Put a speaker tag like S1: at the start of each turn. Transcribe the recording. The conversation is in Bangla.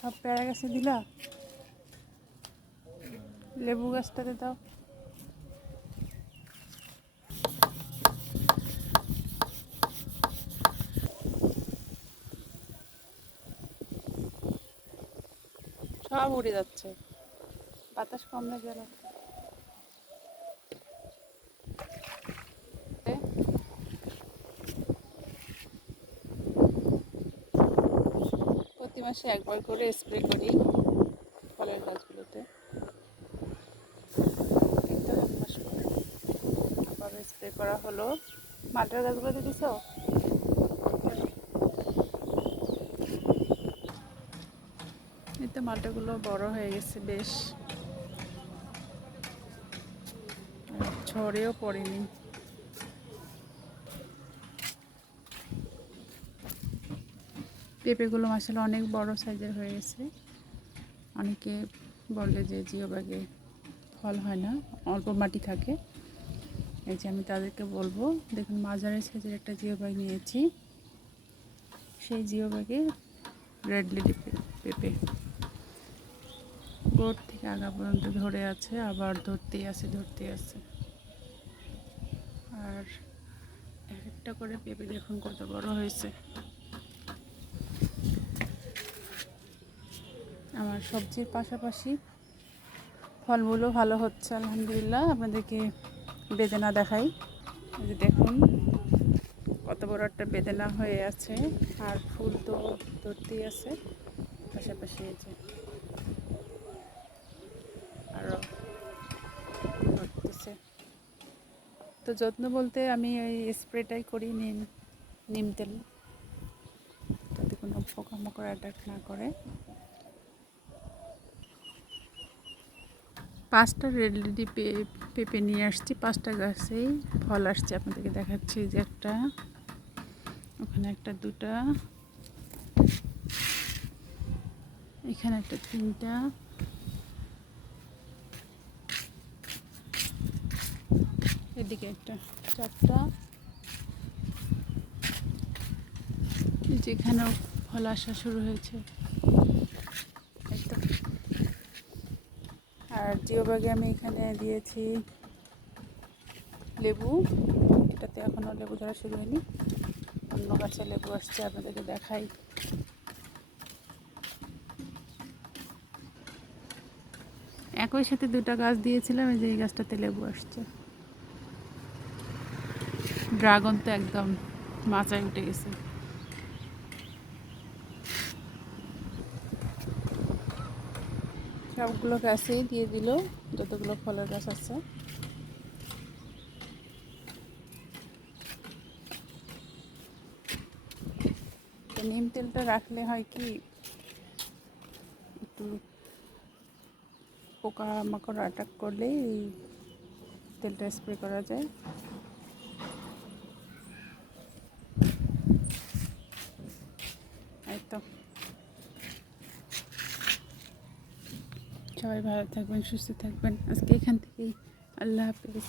S1: সব পেয়ারা গাছে দিলা? লেবু গাছটাতে দাও। সব উড়ে যাচ্ছে। বাতাস কম গেল প্রতি মাসে একবার করে স্প্রে করি ফলের গাছগুলোতে। চার মাস পরে আবার স্প্রে করা হলো। মালটার গাছগুলোতে দিছ? এতে মালটাগুলো বড় হয়ে গেছে বেশ। ঝড়েও পড়েনি। পেঁপেগুলো মাসালে অনেক বড় সাইজের হয়ে গেছে। অনেকে বলে যে জিও ব্যাগে ফল হয় না, অল্প মাটি থাকে। এই যে আমি তাদেরকে বলব, দেখুন মাঝারি সাইজের একটা জিও ব্যাগ নিয়েছি। সেই জিও ব্যাগে রেড লিলি পেঁপে। গোট থেকে আগা পর্যন্ত ধরে আছে, আবার ধরতেই আছে ধরতেই আছে। আর এক একটা করে পেঁপে দেখুন কত বড় হয়েছে। সবজির পাশাপাশি ফলমূলও ভালো হচ্ছে, আলহামদুলিল্লাহ। আপনাদেরকে বেদেনা দেখাই। যে দেখুন, কত বড় একটা বেদেনা হয়ে আছে। আর ফুল তো ধরতেই আছে। পাশাপাশি এই যে আরও ধরতেছে। তো যত্ন বলতে আমি ওই স্প্রেটাই করি নিম নিম তেল। যাতে কোনো পোকামাকড় অ্যাটাক না করে। পাঁচটা রেড পেঁপে নিয়ে আসছি, পাঁচটা গাছেই ফল আসছে, আপনাদেরকে দেখাচ্ছি যে একটা। ওখানে একটা দুটা। এখানে একটা তিনটা। এদিকে একটা চারটা। এই যে এখানেও ফল আসা শুরু হয়েছে এই তো আর জিও আমি এখানে দিয়েছি লেবু। এটাতে এখনও লেবু ধরা শুরু হয়নি। অন্য গাছে লেবু আসছে, আপনাদেরকে দেখাই। একই সাথে দুটো গাছ দিয়েছিলাম যে এই গাছটাতে লেবু আসছে। ড্রাগন তো একদম মাচায় উঠে গেছে। সবগুলো গাছেই দিয়ে দিল। যতগুলো ফলের গাছ আছে। নিম তেলটা রাখলে হয় কি, একটু পোকা মাকড় অ্যাটাক করলে এই তেলটা স্প্রে করা যায় এই তো সবাই ভালো থাকবেন সুস্থ থাকবেন। আজকে এখান থেকেই আল্লাহ হাফিজ।